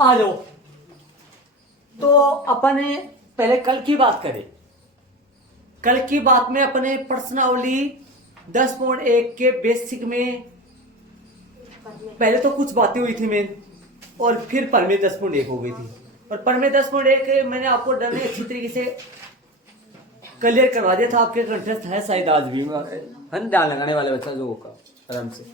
आ जाओ। तो अपने पहले कल की बात करें। कल की बात में अपने प्रश्नावली 10.1 के बेसिक में पहले तो कुछ बातें हुई थी मेन, और फिर परमे 10.1 हो गई थी। और परमे 10.1 मैंने आपको डर में अच्छी तरीके से क्लियर करवा दिया था। आपके कंटेस्ट है शायद आज भी, है ध्यान लगाने वाले बच्चा जो होगा आराम से।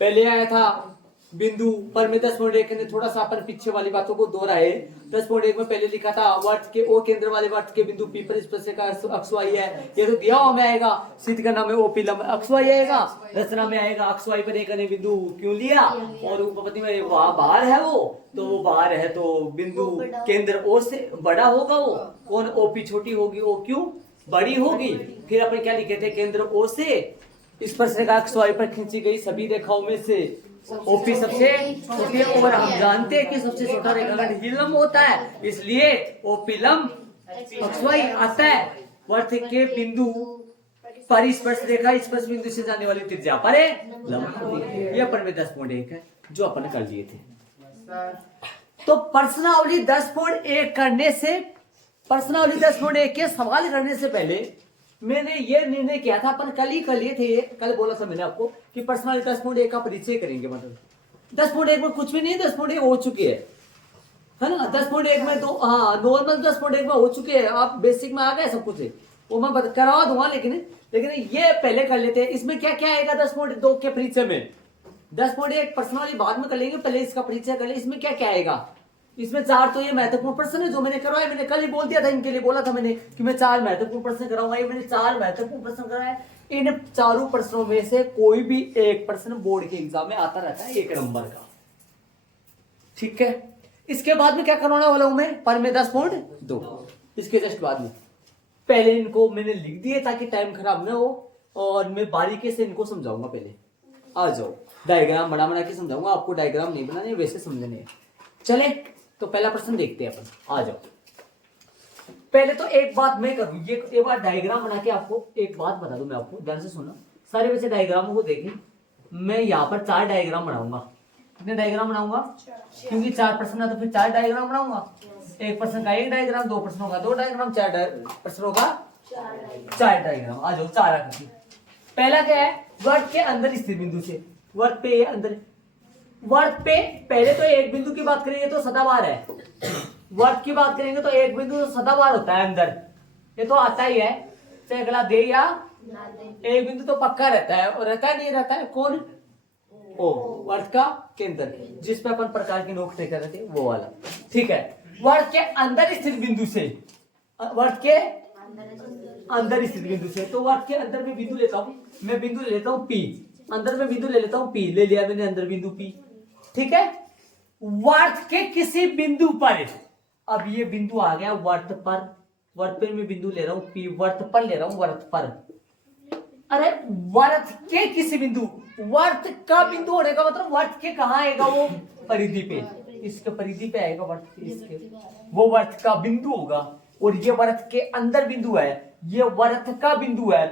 पहले आया था बिंदु, पर में 10.1 ने थोड़ा सा अपन पीछे वाली बातों को दोहराए। 10.1 में पहले लिखा था वर्त के ओ केंद्र वाले वर्त के बिंदु पी पर स्पर्श का अक्ष वाई है। ये तो दिया हुआ में आएगा, सिद्ध करना में ओ पी लंब अक्ष वाई आएगा, रचना में आएगा अक्ष वाई पर एक अन्य बिंदु क्यों लिया, और उपपत्ति में वहां बाहर है वो, तो वो बाहर है तो बिंदु केंद्र ओ से बड़ा होगा। वो कौन, ओपी छोटी होगी, ओ क्यों बड़ी होगी। फिर अपन क्या लिखे थे, केंद्र ओ से स्पर्श रेखा अक्ष वाई पर खींची गई सभी रेखाओं में से ओपी सबसे छोटी है। और हम जानते हैं कि सबसे छोटा रेखाखंड ही लंब होता है, इसलिए ओपी लंब अक्ष वाई आता है। वर्त के बिंदु पर स्पर्श रेखा स्पर्श बिंदु से जाने वाली त्रिज्या पर लंब। ये अपन में 10.1 है जो अपन कर लिए थे। तो प्रश्नावली 10.1 करने से, प्रश्नावली 10.1 के सवाल करने से पहले मैंने ये निर्णय किया था, अपन कल ही कर लिए थे। कल बोला था मैंने आपको कि प्रश्नावली 10.1 का परिचय करेंगे। मतलब 10.1 में कुछ भी नहीं, 10.1 हो चुकी है ना। 10.1 में तो हाँ नॉर्मल 10.1 में हो चुके हैं, आप बेसिक में आ गए सब कुछ है, वो मैं करवा दूंगा। लेकिन ये पहले कर लेते हैं। इसमें क्या क्या आएगा 10.2 के परिचय में। 10.1 प्रश्नावली बाद में कर लेंगे, पहले इसका परिचय कर ले। इसमें क्या क्या आएगा, इसमें 4 तो ये महत्वपूर्ण प्रश्न है जो मैंने करवाए। मैंने कल ही बोल दिया था, इनके लिए बोला था मैंने कि मैं 4 महत्वपूर्ण प्रश्न कराऊंगा। ये मैंने 4 महत्वपूर्ण प्रश्न कराए। इन चारों प्रश्नों में से कोई भी एक प्रश्न बोर्ड के एग्जाम में आता रहता है 1 नंबर का, ठीक है। इसके बाद में क्या करवाने वाला हूं मैं, पर में 10.2 इसके जस्ट बाद में। पहले इनको मैंने लिख दिए ताकि टाइम खराब ना हो, और मैं बारीकी से इनको समझाऊंगा। पहले आ जाओ, डायग्राम बना के समझाऊंगा आपको। डायग्राम नहीं बनाने, वैसे समझने। चले तो पहला प्रश्न देखते हैं अपन, आ जाओ। पहले तो एक बात मैं करूं, ये एक बार डायग्राम बना के आपको एक बात बता दूं मैं आपको, ध्यान से सुनना। सारे बच्चे डायग्रामों को देखें। मैं यहाँ पर 4 डायग्राम बनाऊंगा। कितने डायग्राम बनाऊंगा, क्योंकि 4 प्रश्न है तो फिर 4 डायग्राम बनाऊंगा। एक प्रश्न का 1 डायग्राम, 2 प्रश्नों का 2 डायग्राम, 4 प्रश्नों का 4 डायग्राम। आ जाओ 4 आकृति। पहला क्या है, वर्त के अंदर स्थित बिंदु से, वर्त पे अंदर, वर्त पे पहले तो एक बिंदु की बात करेंगे तो सदाबहार है। वर्त की बात करेंगे तो एक बिंदु तो सदाबहार होता है अंदर, ये तो आता ही है, चाहे अगला दे या एक बिंदु तो पक्का रहता है। और रहता नहीं रहता है कौन, ओ वर्त का केंद्र, जिस पे अपन प्रकार की नोक टेकर रहते वो वाला, ठीक है। वर्त के अंदर स्थित बिंदु से, वर्त के अंदर स्थित बिंदु से, तो वर्त के अंदर में बिंदु लेता हूं मैं, बिंदु ले लेता हूं पी, अंदर में बिंदु ले लेता हूं पी, ले लिया मैंने अंदर बिंदु पी, ठीक है। वर्त के किसी बिंदु पर, अब ये बिंदु आ गया वर्त पर, वर्त पे मैं बिंदु ले रहा हूं पी, वर्त पर ले रहा हूं, वर्त पर। अरे वर्त के किसी बिंदु, वर्त का बिंदु होने का मतलब वर्त के कहां आएगा, वो परिधि पे, इसके परिधि पे आएगा वर्त के, इसके वो वर्त का बिंदु होगा। और ये वर्त के अंदर बिंदु है, ये वर्त का बिंदु है।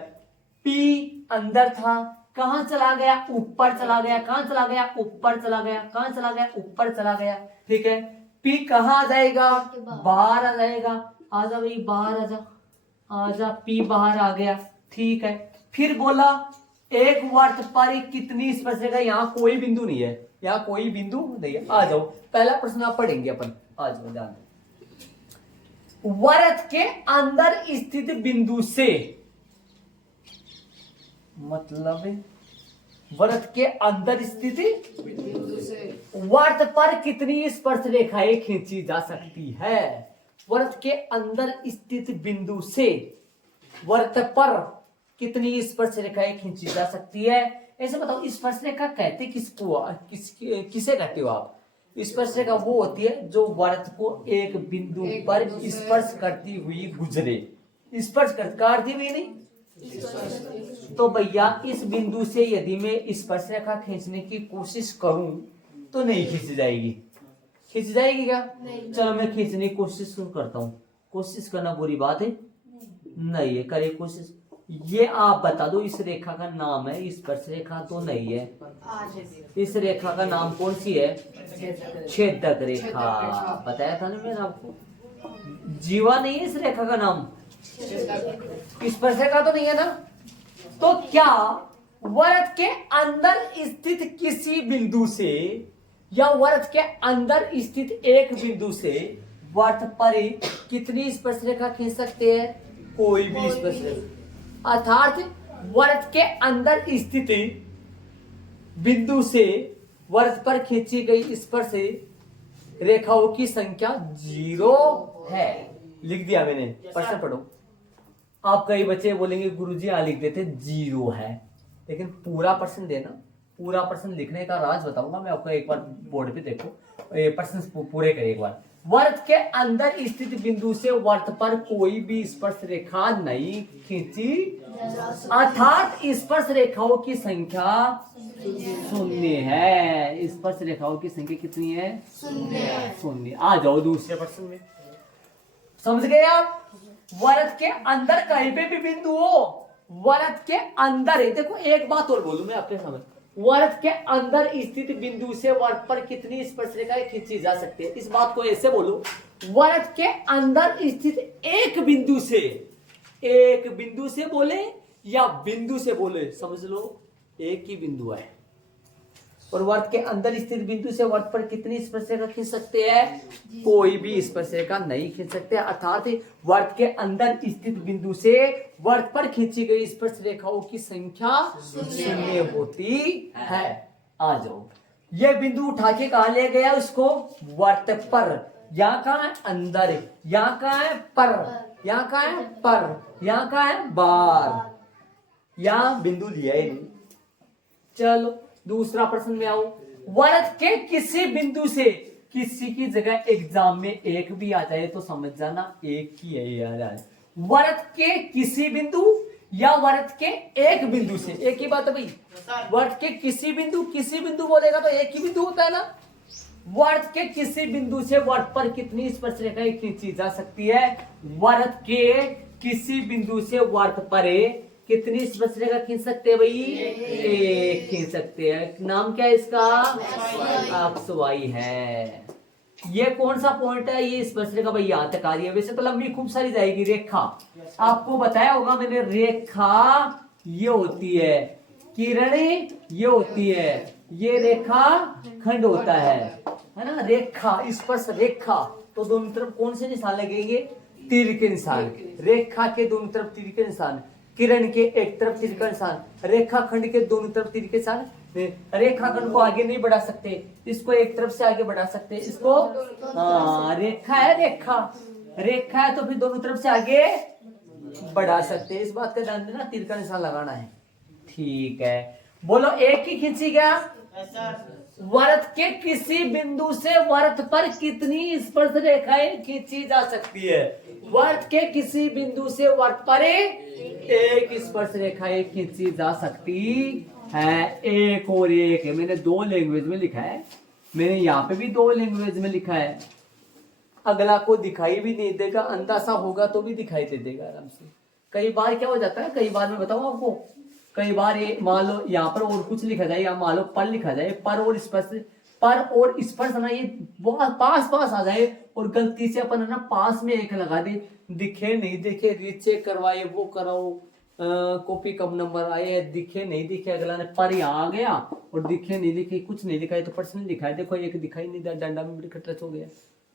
पी अंदर था, कहां चला गया, ऊपर चला गया, कहां चला गया, ऊपर चला गया, कहां चला गया, ऊपर चला गया, ठीक है। पी कहां आ जाएगा, बाहर आ जाएगा। आजा भाई बाहर आजा, आजा, पी बाहर आ गया, ठीक है। फिर बोला एक वर्त पर कितनी स्पर्श रेखा, यहाँ कोई बिंदु नहीं है, यहाँ कोई बिंदु नहीं है। आ जाओ पहला प्रश्न आप पढ़ेंगे अपन, आ जाओ ध्यान। वर्त के अंदर स्थित बिंदु से, मतलब वर्त के अंदर स्थित बिंदु से वर्त पर कितनी स्पर्श रेखाएं खींची जा सकती है। वर्त के अंदर स्थित बिंदु से वर्त पर कितनी स्पर्श रेखाएं खींची जा सकती है। ऐसे बताओ स्पर्श रेखा कहते किसको, किसे कहते हो आप। स्पर्श रेखा वो होती है जो वर्त को एक बिंदु पर स्पर्श करती हुई गुजरे, स्पर्श करती हुई नहीं। तो भैया इस बिंदु से यदि मैं स्पर्श रेखा खींचने की कोशिश करूं तो नहीं खींच जाएगी, खींच जाएगी क्या, चलो मैं खींचने की कोशिश करता हूं। कोशिश करना बुरी बात है नहीं है, करे कोशिश। ये आप बता दो इस रेखा का नाम है, स्पर्श रेखा तो नहीं है। इस रेखा का नाम कौन सी है, छेदक रेखा। बताया था ना मैंने आपको, जीवा नहीं है इस रेखा का नाम, स्पर्शरेखा तो नहीं है ना। तो क्या वृत्त के अंदर स्थित किसी बिंदु से या वृत्त के अंदर स्थित एक बिंदु से वृत्त पर कितनी स्पर्शरेखा खींच सकते हैं? कोई भी स्पर्शरेखा। अर्थात वृत्त के अंदर स्थित बिंदु से वृत्त पर खींची गई स्पर्श रेखाओं की संख्या 0 है। लिख दिया मैंने, प्रश्न पढ़ो। आप कई बच्चे बोलेंगे गुरुजी यहाँ लिख देते 0 है, लेकिन पूरा प्रश्न देना, पूरा प्रश्न लिखने का राज बताऊंगा मैं आपको। एक बार बोर्ड पे देखो, प्रश्न पूरे करें एक बार। वृत्त के अंदर स्थित बिंदु से वृत्त पर कोई भी स्पर्श रेखा नहीं खींची, अर्थात स्पर्श रेखाओं की संख्या 0 है। स्पर्श रेखाओं की संख्या कितनी है? 0। आ जाओ दूसरे प्रश्न में। समझ गए आप? वृत्त के अंदर कहीं पे भी बिंदु हो, वृत्त के अंदर है। देखो एक बात और बोलूं मैं आपके सामने, वृत्त के अंदर स्थित बिंदु से वृत्त पर कितनी स्पर्श रेखाएं खींची जा सकती है? इस बात को ऐसे बोलो, वृत्त के अंदर स्थित एक बिंदु से बोले या बिंदु से बोले, समझ लो एक ही बिंदु है। और वृत्त के अंदर स्थित बिंदु से वृत्त पर कितनी स्पर्शरेखा खींच सकते हैं? कोई भी स्पर्शरेखा नहीं खींच सकते। अर्थात वृत्त के अंदर स्थित बिंदु से वृत्त पर खींची गई स्पर्श रेखाओं की संख्या 0 होती है। आ जाओ, ये बिंदु उठा के कहा ले गया उसको? वृत्त पर। यहाँ कहाँ है? अंदर। यहाँ कहाँ है? पर। यहाँ कहाँ है? पर। यहाँ कहाँ है? बार। यहाँ बिंदु लिया ही नहीं। चलो दूसरा प्रश्न में आओ। वृत्त के किसी बिंदु से, किसी की जगह एग्जाम में एक भी आ जाए तो समझ जाना एक ही है यार। वृत्त के किसी बिंदु या वृत्त के एक बिंदु से, एक ही बात है भाई। वृत्त के किसी बिंदु बोलेगा तो एक ही बिंदु होता है ना। वृत्त के किसी बिंदु से वृत्त पर कितनी स्पर्शरेखाएं खींची जा सकती है? वृत्त के किसी बिंदु से वृत्त पर कितनी स्पर्शरेखा खींच सकते हैं भाई? एक खींच सकते हैं। नाम क्या है इसका? XY है। ये कौन सा पॉइंट है? ये स्पर्शरेखा भाई यहाँ तक आ रही है। वैसे तो लंबी खूब सारी जाएगी। रेखा आपको बताया होगा मैंने, रेखा ये होती है, किरण ये होती है, ये रेखा खंड होता है ना। रेखा, स्पर्श रेखा, तो दोनों तरफ कौन से निशान लगेंगे? तीर के निशान। रेखा के दोनों तरफ तीर के निशान, किरण के एक तरफ तीर का निशान, रेखा खंड के दोनों तरफ तीर के निशान। रेखा खंड को आगे नहीं बढ़ा सकते, इसको एक तरफ से आगे बढ़ा सकते, इसको रेखा है, रेखा है तो फिर दोनों तरफ से आगे बढ़ा सकते हैं। इस बात का ध्यान देना, तीर का निशान लगाना है। ठीक है, बोलो एक ही खींची गया। वृत्त के किसी बिंदु से वृत्त पर कितनी स्पर्श रेखाएं खींची जा सकती है? वृत्त के किसी बिंदु से वृत्त पर एक स्पर्श रेखाएं खींची जा सकती है। एक और एक है, मैंने 2 लैंग्वेज में लिखा है। मैंने यहाँ पे भी 2 लैंग्वेज में लिखा है। अगला को दिखाई भी नहीं देगा, अंदाजा होगा तो भी दिखाई दे देगा आराम से। कई बार क्या हो जाता है, कई बार मैं बताऊं आपको, कई बार ये मान लो यहाँ पर और कुछ लिखा जाए, या मान लो पर लिखा जाए, पर और स्पर्श ना ये बहुत पास आ जाए और गलती से अपन है ना पास में एक लगा दे, दिखे नहीं दिखे, रीचेक करवाए, वो कराओ, कॉपी कब नंबर आए, दिखे नहीं दिखे, अगला ने पर यहाँ आ गया और दिखे नहीं दिखे, कुछ नहीं दिखाई तो प्रश्न लिखा है, देखो एक दिखाई नहीं दिया, डंडा में टच हो गया,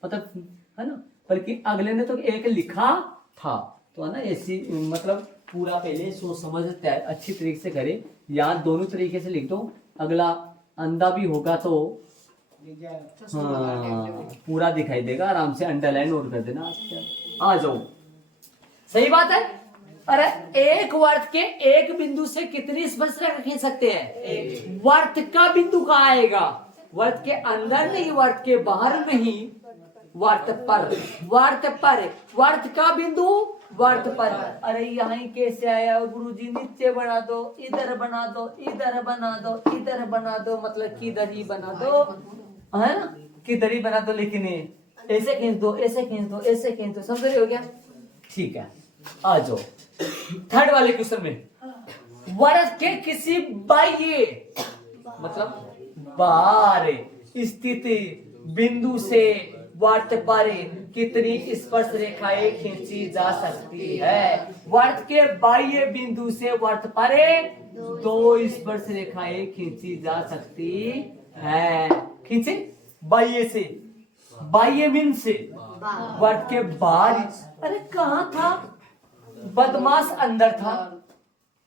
मतलब है ना। बल्कि अगले ने तो एक लिखा था, तो है ना ऐसी, मतलब पूरा पहले सोच समझ अच्छी तरीके से करे। यहाँ दोनों तरीके से लिख दो, अगला अंधा भी होगा तो हाँ पूरा दिखाई देगा, आराम से अंडरलाइन और कर देना। आ जाओ, सही बात है। अरे एक वृत्त के एक बिंदु से कितनी स्पर्शरेखा खींच सकते हैं? वृत्त का बिंदु कहाँ आएगा? वृत्त के अंदर नहीं, वृत्त के बाहर नहीं, वृत्त पर, वृत्त का बिंदु वृत्त पर। अरे यहाँ कैसे आया गुरुजी? नीचे बना दो, इधर बना दो, इधर बना दो, इधर बना दो, मतलब किधर ही बना दो, है ना, किधर ही बना दो, लेकिन ऐसे खींच दो, ऐसे खींच दो, ऐसे खींच दो, समझ रहे हो क्या? ठीक है, आ जाओ थर्ड वाले क्वेश्चन में। वृत्त के किसी बाह्य, मतलब बाहर स्थित बिंदु से वर्त पर कितनी स्पर्श रेखाएं खींची जा सकती है? वर्त के बाह्य बिंदु से वर्त पर 2 स्पर्श रेखाएं खींची जा सकती है। खींचे बाह्य से, बाह्य बिंदु से वर्त के बाहर। अरे कहाँ था बदमाश? अंदर था,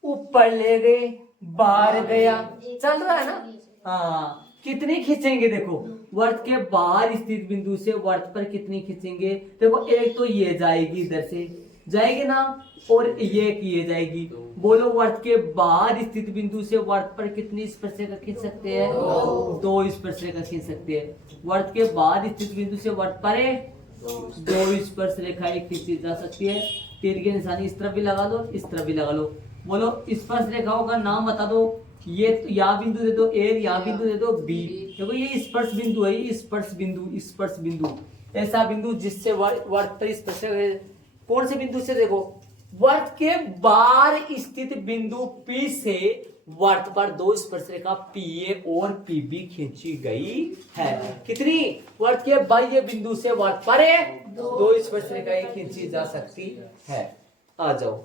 ऊपर ले गए, बाहर गया, चल रहा है ना। हाँ, कितनी खींचेंगे? देखो वर्त के बाहर स्थित बिंदु से वर्त पर कितनी खींचेंगे? देखो एक तो ये जाएगी, इधर से जाएगी ना, और ये जाएगी। बोलो वर्त के बाहर स्थित बिंदु से वर्त पर कितनी स्पर्शरेखा खींच सकते हैं? 2 स्पर्शरेखा खींच सकते हैं। वर्त के बाहर स्थित बिंदु से वर्त पर 2 स्पर्शरेखाएं खींची जा सकती है। तीर की निशानी इस तरफ भी लगा दो, इस तरफ भी लगा लो। बोलो स्पर्श रेखाओं का नाम बता दो। ये यहाँ बिंदु दे दो ए, यहाँ बिंदु दे दो बी। देखो ये स्पर्श बिंदु है, ये स्पर्श बिंदु, स्पर्श बिंदु, ऐसा बिंदु जिससे वर्त पर स्पर्श। कौन से बिंदु से? देखो वर्त के बाहर स्थित बिंदु P से वर्त पर 2 स्पर्शरेखा PA और PB खींची गई है। कितनी? वर्त के बाह्य बिंदु से वर्त पर 2 स्पर्शरेखाएं खींची जा सकती है। आ जाओ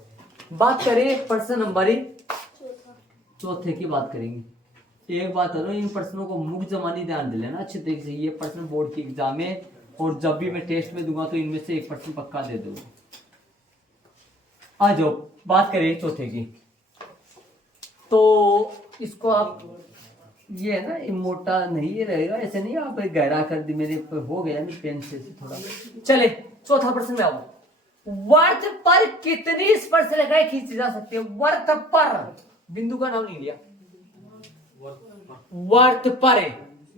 बात करें प्रश्न नंबर 4 की बात करेंगे। एक बात करो, इन प्रश्नों को मुख जमानी ध्यान दे लेना अच्छे तरीके से। ये प्रश्न बोर्ड की एग्जाम में, और जब भी मैं टेस्ट में दूंगा तो इनमें से 1 प्रश्न पक्का दे दूंगा। आ जाओ बात करें 4 की। तो इसको आप, ये है ना, ये मोटा नहीं ये रहेगा, ऐसे नहीं आप गहरा कर दी, मेरे हो गया ना पेन से थोड़ा। चले 4था प्रश्न में आओ। वर्त पर कितनी स्पर्शरेखाएं खींची जा सकती है? वर्त पर, बिंदु का नाम नहीं लिया। वर्त पर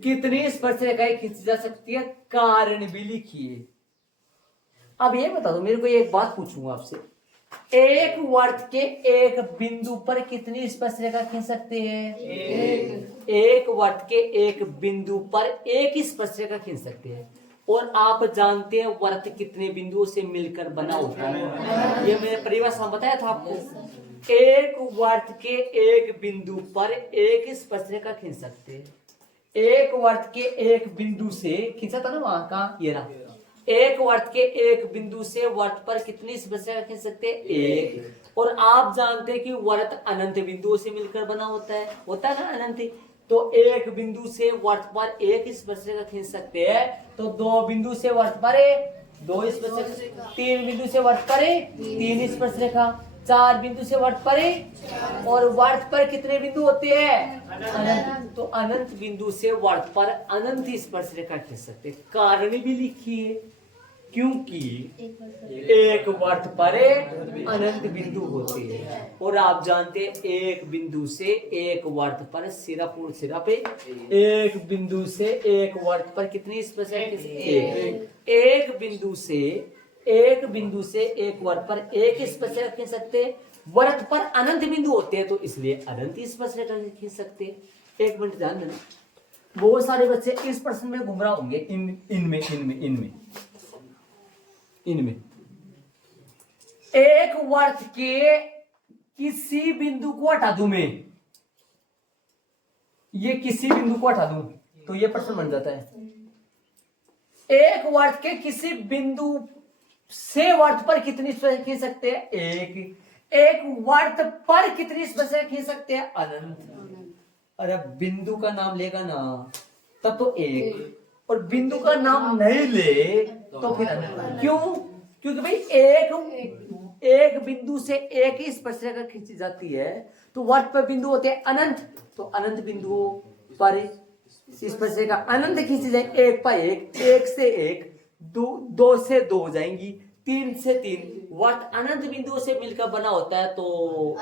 कितनी स्पर्शरेखाएं खींची जा सकती है? कारण भी लिखिए। अब ये बता दो मेरे को, एक बात पूछूंगा आपसे, एक वर्त के एक बिंदु पर कितनी स्पर्शरेखा खींच सकते हैं? एक वर्त के एक बिंदु पर 1 स्पर्शरेखा खींच सकते हैं। और आप जानते हैं वर्त कितने बिंदुओं से मिलकर बना होता है? ये मैंने परिभाषा बताया था आपको। एक वर्त के एक बिंदु पर 1 स्पर्शरेखा खींच सकते हैं। एक वर्त के एक बिंदु से खींचा था ना वहां का, ये रहा। एक वर्त के एक बिंदु से वर्त पर कितनी स्पर्शरेखा खींच सकते हैं? 1। और आप जानते हैं कि वर्त अनंत बिंदुओं से मिलकर बना होता है ना अनंत। तो एक बिंदु से वर्त पर 1 स्पर्शरेखा खींच सकते हैं। तो 2 बिंदु से वर्त पर 2 स्पर्शरेखा, 3 बिंदु से वर्त पर 3 स्पर्शरेखा, 4 बिंदु से वर्त पर, और वर्त पर कितने बिंदु होते हैं? अनंत। तो अनंत बिंदु से वर्त पर अनंत स्पर्शरेखा खींच सकते। कारण भी लिखिए, क्योंकि एक वर्त पर अनंत बिंदु होते हैं। और आप जानते हैं एक बिंदु से एक वर्त पर सिर्फ और सिर्फ एक बिंदु से एक वर्त पर कितनी स्पर्शरेखा? एक बिंदु से एक वर्त पर 1 स्पर्शरेखा खींच सकते। वर्त पर अनंत बिंदु होते हैं तो इसलिए अनंत स्पर्शरेखा खींच सकते। एक मिनट ध्यान देना, बहुत सारे बच्चे इस प्रश्न में गुमराह होंगे। इनमें एक वर्त के किसी बिंदु को हटा दूं मैं, ये किसी बिंदु को हटा दूं तो ये प्रश्न बन जाता है। एक वर्त के किसी बिंदु से वर्त पर कितनी स्पर्शरेखा खींच सकते हैं? 1। एक वर्त पर कितनी स्पर्शरेखा खींच सकते हैं? अनंत। अरे बिंदु का नाम लेगा ना तब तो 1, और बिंदु का नाम नहीं ले तो फिर अनंत। क्यों? क्योंकि भाई एक बिंदु से 1 ही स्पर्शरेखा खींची जाती है। तो वर्त पर बिंदु होते हैं अनंत, तो अनंत बिंदुओं पर स्पर्शरेखा अनंत खींची जाएगी। 1 पर 1 से 1, 2 से 2 हो जाएंगी, 3 से 3। वर्त अनंत बिंदुओं से मिलकर बना होता है तो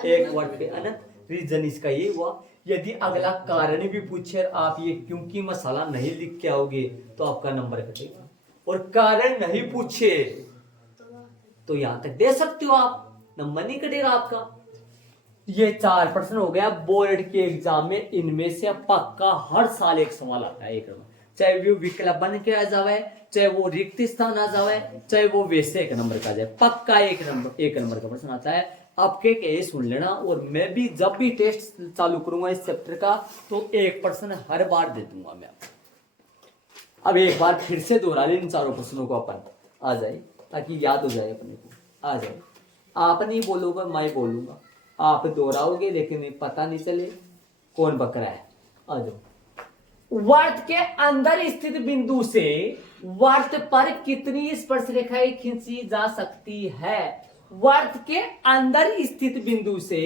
एक वर्त पे अनंत। रीजन इसका ये हुआ। यदि अगला कारण भी पूछे आप ये क्योंकि मसाला नहीं लिख के आओगे तो आपका नंबर कटेगा, और कारण नहीं पूछे तो यहां तक दे सकते हो आप, नंबर नहीं कटेगा आपका। ये 4 प्रश्न हो गया बोर्ड के एग्जाम में। इनमें से पक्का हर साल एक सवाल आता है, एक नंबर, चाहे वो विकल्प बन के आ जावे, चाहे वो रिक्त स्थान आ जावे, चाहे वो वैसे 1 नंबर का जाए, पक्का 1 नंबर का प्रश्न आता है। आपके के सुन लेना, और मैं भी जब भी टेस्ट चालू करूंगा इस चैप्टर का तो 1 प्रश्न हर बार दे दूंगा मैं आपको। अब एक बार फिर से दोहरा ले इन चारों प्रश्नों को अपन, आ जाए ताकि याद हो जाए अपने को, आ जाए। आप नहीं बोलोगे मैं बोलूंगा, आप दोहराओगे लेकिन पता नहीं चले कौन बकरा है। आ जाओ। वर्त के अंदर स्थित बिंदु से वर्त पर कितनी स्पर्श रेखाएं खींची जा सकती है? वर्त के अंदर स्थित बिंदु से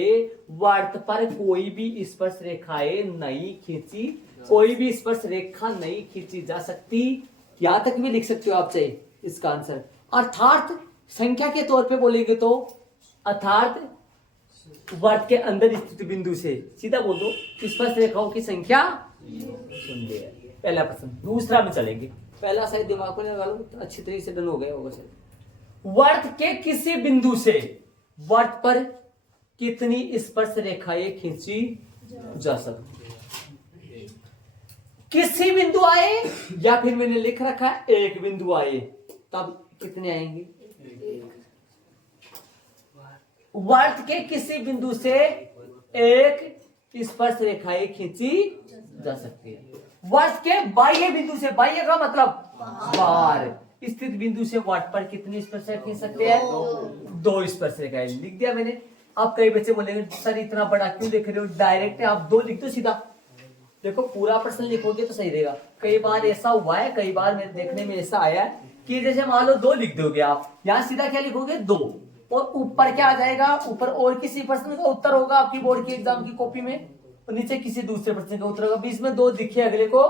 वर्त पर कोई भी स्पर्श रेखाएं नहीं खींची, कोई भी स्पर्श रेखा नहीं खींची जा सकती। यहां तक भी लिख सकते हो आप चाहे इसका आंसर। अर्थात संख्या के तौर पे बोलेंगे तो अर्थात वर्त के अंदर स्थित बिंदु से सीधा बोल दो स्पर्श रेखाओं की संख्या शून्य है। पहला प्रश्न। दूसरा में चलेंगे, पहला शायद दिमाग में लगा लो, अच्छी तरीके से डन हो गया होगा शायद। वर्त के किसी बिंदु से वर्त पर कितनी स्पर्श रेखाएं खींची जा सकती? किसी बिंदु आए या फिर मैंने लिख रखा है एक बिंदु आए, तब कितने आएंगे? वर्त के किसी बिंदु से एक स्पर्श रेखाएं खींची जा सकती है। वर्त के बाह्य बिंदु से, बाह्य का मतलब बाहर स्थित बिंदु से वर्त पर कितनी स्पर्श रेखाएं खींच सकते हैं? दो स्पर्श रेखाएं। लिख दिया मैंने। अब कई बच्चे बोलेंगे सर इतना बड़ा क्यों लिख रहे हो, डायरेक्ट आप दो लिख दो सीधा। देखो पूरा प्रश्न लिखोगे तो सही रहेगा। कई बार ऐसा हुआ है, कई बार मेरे देखने में ऐसा आया है कि जैसे मान लो दो लिख दोगे आप, यहाँ सीधा क्या लिखोगे? दो, और ऊपर क्या आ जाएगा? ऊपर और किसी प्रश्न का उत्तर होगा आपकी बोर्ड की एग्जाम की कॉपी में, और नीचे किसी दूसरे प्रश्न का उत्तर होगा। बीच में दो दिखे, अगले को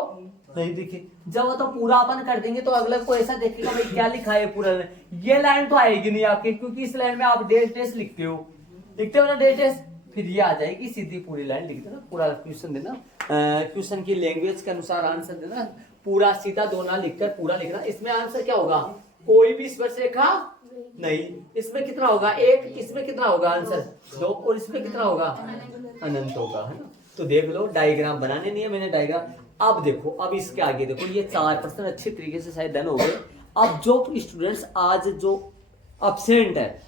नहीं दिखे। जब वो तो पूरा अपन कर देंगे तो अगले को ऐसा देखेगा भाई क्या लिखा है पूरा। ये लाइन तो आएगी नहीं आपके, क्योंकि इस लाइन में आप डेट टेस्ट लिखते हो ना डेट टेस्ट, फिर ये आ जाएगी सीधी पूरी लाइन लिख देना, पूरा क्वेश्चन देना, क्वेश्चन की लैंग्वेज के अनुसार आंसर देना, पूरा सीधा दो ना लिखकर पूरा लिखना। इसमें आंसर क्या होगा? कोई भी स्पर्श रेखा नहीं। इसमें कितना होगा? एक। इसमें कितना होगा? आंसर दो। और इसमें कितना होगा? अनंत होगा, है ना। तो देख लो, डायग्राम बनाने नहीं है मैंने डायग्राम। अब देखो, अब इसके आगे देखो, ये चार प्रश्न अच्छे तरीके से शायद डन हो गए। अब जो स्टूडेंट्स आज जो अब्सेंट है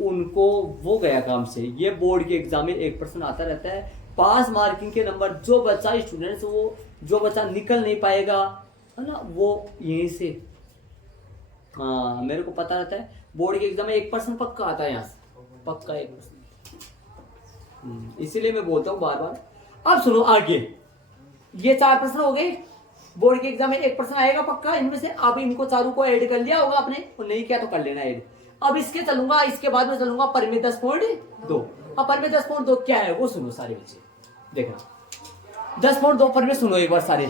उनको वो गया काम से। ये बोर्ड के एग्जाम में एक प्रश्न आता रहता है, पास मार्किंग के नंबर। जो बच्चा स्टूडेंट्स वो जो बच्चा निकल नहीं पाएगा, है ना, वो यहीं से, हाँ मेरे को पता रहता है बोर्ड के एग्जाम में एक प्रश्न पक्का आता है यहाँ से, पक्का एक प्रश्न। इसीलिए मैं बोलता हूँ बार बार। अब सुनो आगे, ये चार प्रश्न हो गए। बोर्ड के एग्जाम में एक प्रश्न आएगा पक्का इनमें से। अब इनको चारों को ऐड कर लिया होगा आपने, और नहीं किया तो कर लेना ऐड। अब इसके चलूंगा, इसके बाद में चलूंगा परिमेय 10.2। अब परिमेय 10.2 क्या है वो सुनो सारे बच्चे, देखना 10.2 परिमेय सुनो एक बार सारे।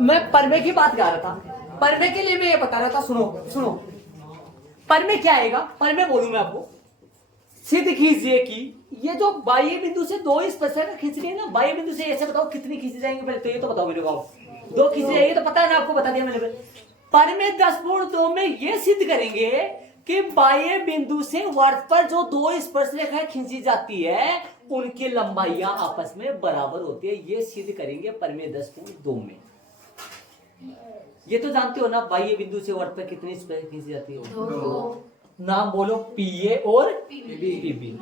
मैं परिमेय की बात कर रहा था, परिमेय के लिए मैं ये बता रहा था, सुनो परिमेय क्या आएगा। परिमेय बोलूं मैं आपको, सिद्ध कीजिए कि ये जो बाह्य बिंदु से दो स्पर्श रेखा खींच रही है ना, बाह्य बिंदु से ऐसे बताओ कितनी खींची जाएंगी, पहले तो ये तो बताओ मेरे को। दो खींची जाएगी तो पता है ना, आपको बता दिया मैंने। परिमेय 10.2 में ये सिद्ध करेंगे कि बाह्य बिंदु से वर्त पर जो दो स्पर्श रेखाएं खींची जाती है उनकी लंबाइयां आपस में बराबर होती है। ये सिद्ध करेंगे परिमेय 10.2 में। ये तो जानते हो ना, बाह्य बिंदु से वर्त पर कितनी स्पर्श खींची जाती है? दो। नाम बोलो, पीए और पीबी।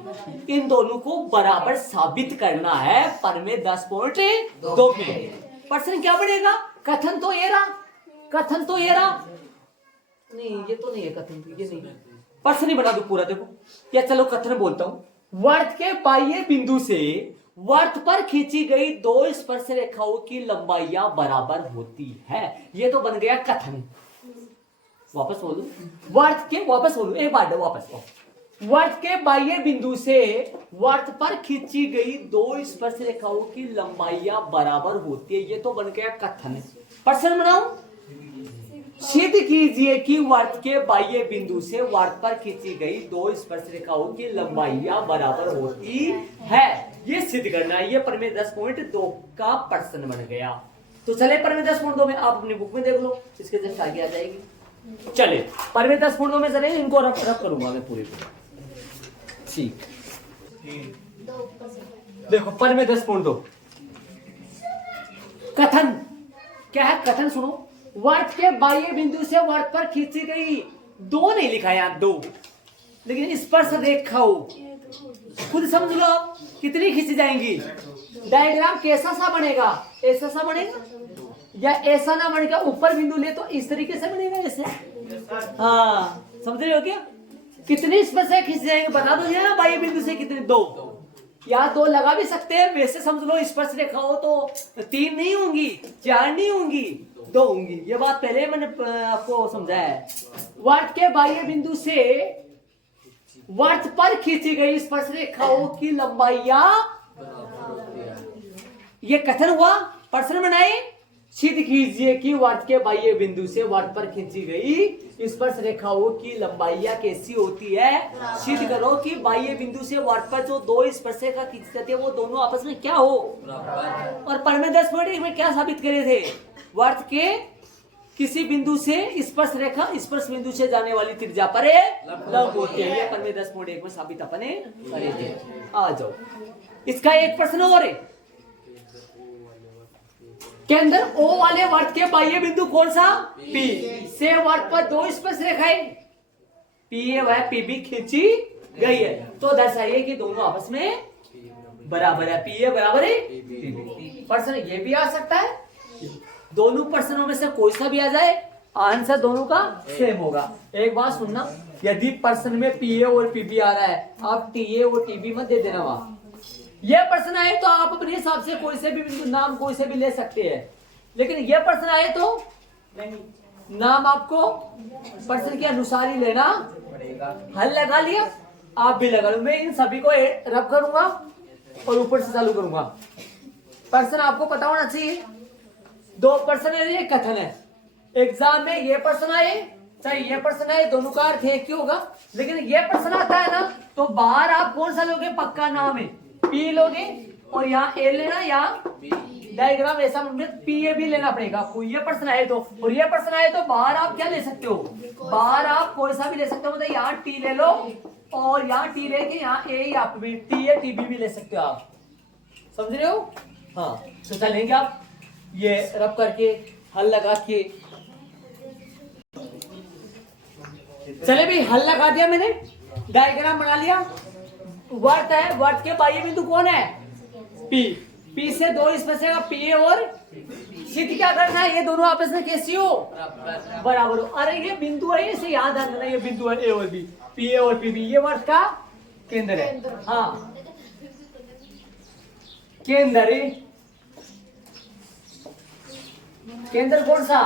इन दोनों को बराबर साबित करना है परिमेय 10.2 में। प्रश्न क्या बढ़ेगा? कथन तो ये रहा, नहीं ये तो नहीं है कथन, ये नहीं। प्रश्न ही बना दो पूरा, देखो या चलो कथन बोलता हूं। वर्त के बाह्य बिंदु से वर्त पर खींची गई दो स्पर्श रेखाओं की लंबाइयां बराबर होती है। ये तो बन गया कथन। वापस बोलो, वापस बोलो एक बार, वर्त के बाह्य बिंदु से वर्त पर खींची गई दो स्पर्श रेखाओं की लंबाइयां बराबर होती है। ये तो बन गया कथन। प्रश्न बनाओ, सिद्ध कीजिए कि वर्त के बाह्य बिंदु से वर्त पर खींची गई दो स्पर्श रेखाओं की लंबाइयां बराबर होती है। ये सिद्ध करना है। ये परिमेय 10.2 का प्रश्न बन गया। तो चले परिमेय 10.2 में, आप अपनी बुक में देख लो, इसके जस्ट आगे आ जाएगी। चले परिमेय 10.2 में चले, इनको रफ करूंगा मैं पूरे को। ठीक, देखो परिमेय 10.2 कथन क्या है? कथन सुनो, वर्त के बाह्य बिंदु से वर्त पर खींची गई, दो नहीं लिखा है दो, लेकिन स्पर्श रेखाओं खुद समझ लो कितनी खींची जाएंगी। डायग्राम कैसा सा बनेगा? ऐसा सा बनेगा। या ऐसा ना बन के ऊपर बिंदु ले तो इस तरीके से बनेगा ऐसे। हाँ समझ रहे हो क्या? कितनी स्पर्शरेखा खींच जाएंगे बता दो ना बाह्य बिंदु से कितने? 2 या 2 लगा भी सकते हैं, वैसे समझ लो स्पर्श रेखा हो तो 3 नहीं होंगी, 4 नहीं होंगी, 2 होंगी। ये बात पहले मैंने आपको समझाया है। वर्त के बाह्य बिंदु से वर्त पर खींची गई स्पर्श रेखाओं की लंबाइयां, ये कथन हुआ। प्रश्न बनाए, सिद्ध कीजिए कि वर्त के बाह्य बिंदु से वर्त पर खींची गई स्पर्श रेखाओं की लंबाइयां कैसी होती है। सिद्ध करो कि बाह्य बिंदु से वर्त पर जो 2 स्पर्श रेखा खींची जाती है वो दोनों आपस में क्या हो। और परमे 10.1 में क्या साबित करे थे? वर्त के किसी बिंदु से स्पर्श रेखा स्पर्श बिंदु से जाने वाली त्रिज्या पर लंब होती है। ये परमे 10.1 में साबित अपने करे थे। आ जाओ, इसका एक प्रश्न और है। केंद्र O वाले वर्त के बाह्य बिंदु कौन सा? P से वर्त पर 2 स्पर्श रेखाएं PA व PB खींची गई है, तो दर्शाइए कि दोनों आपस में बराबर है। PA बराबर है PB। प्रश्न ये भी आ सकता है, दोनों प्रश्नों में से कोई सा भी आ जाए, आंसर दोनों का सेम होगा। एक बात सुनना, यदि प्रश्न में PA और PB आ रहा है, आप TA और TB मत दे देना। वहां यह प्रश्न आए तो आप अपने हिसाब से कोई से भी बिंदु नाम कोई से भी ले सकते हैं, लेकिन यह प्रश्न आए तो नाम आपको प्रश्न के अनुसार ही लेना पड़ेगा। हल लगा लिया, आप भी लगा लो। मैं इन सभी को रब करूंगा और ऊपर से चालू करूंगा। प्रश्न आपको पता होना चाहिए। 2 प्रश्न है, ये कथन है। एग्जाम में ये प्रश्न आए चाहे ये प्रश्न आए, दोनों का अर्थ एक ही होगा। लेकिन ये प्रश्न आता है ना, तो बाहर आप कौन सा लोगे? पक्का नाम है P लोगे और यहाँ A लेना, यहाँ डायग्राम ऐसा PA भी लेना पड़ेगा। कोई ये प्रश्न आए तो, और ये प्रश्न आए तो बाहर आप क्या ले सकते हो? बाहर आप कोई सा भी ले सकते हो। मतलब यहाँ T ले लो और यहाँ T लेके यहाँ A या भी TA TB भी ले सकते हो आप। समझ रहे हो? हाँ, तो चलेंगे आप ये रब करके हल लगा के। चले भाई, हल लगा दिया मैंने, डायग्राम बना लिया। वर्त है, वर्त के बाह्य बिंदु कौन है? P। P से 2 स्पर्श रेखा PA और सिद्ध क्या करना है? ये दोनों आपस में कैसी हो? बराबर हो। अरे ये बिंदु है, इसे याद रखना, ये बिंदु है A और B, PA और PB। ये वर्त का केंद्र है। हाँ, केंद्र है। केंद्र कौन सा?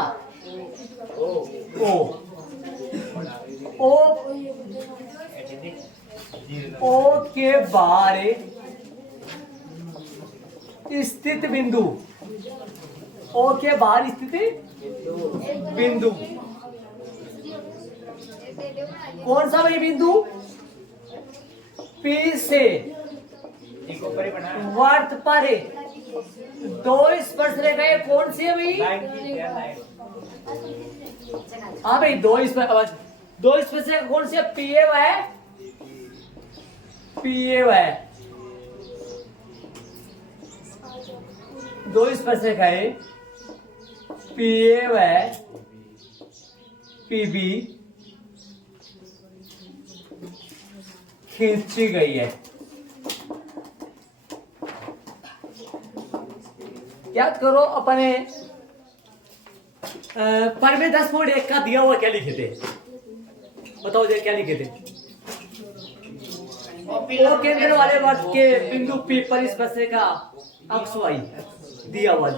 O के बाहर स्थित बिंदु, O के बाहर स्थित बिंदु कौन सा भाई बिंदु? P से वर्त पर 2 स्पर्श रेखाएं कौन सी है भाई? हाँ भाई, 2 स्पर्श रेखा कौन सी है? PA व PA व 2 स्पर्श रेखाएं PA व PB खींची गई है। याद करो, अपने परमे 10.1 का दिया हुआ क्या लिखे थे? बताओ जरा क्या लिखे थे? O केंद्र वाले वर्त के बिंदु P पर स्पर्श रेखा अक्ष Y दिया हुआ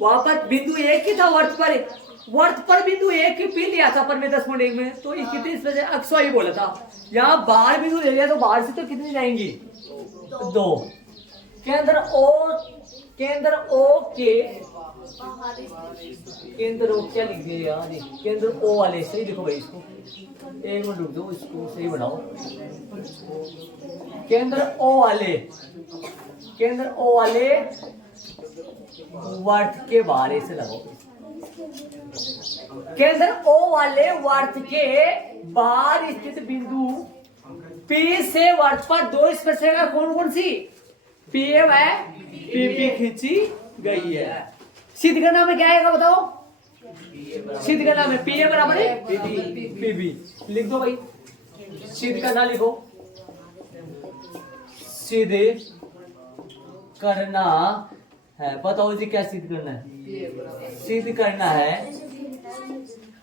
वहां पर बिंदु एक ही था। वर्त पर बिंदु एक ही P लिया था परमे 10.1 में, तो कितनी स्पर्श रेखा अक्ष Y बोला था। यहाँ बाहर बिंदु ले लिया, तो बाहर से तो कितनी जाएंगी? 2। केंद्र O क्या लिख दिया यार? केंद्र O वाले सही लिखो भाई, इसको एक मिनट रुक दो, इसको सही बनाओ। केंद्र O वाले वर्त के बाहर से लगाओ। केंद्र O वाले वर्त के बाहर स्थित बिंदु P से वर्त पर 2 स्पर्श रेखा कौन सी? PA व PB खींची गई है। सिद्ध करना में क्या आएगा बताओ? सिद्ध करना में PA बराबर है PB। लिख दो भाई, सिद्ध करना लिखो। सिद्ध करना है। बताओ जी क्या सिद्ध करना है? सिद्ध करना है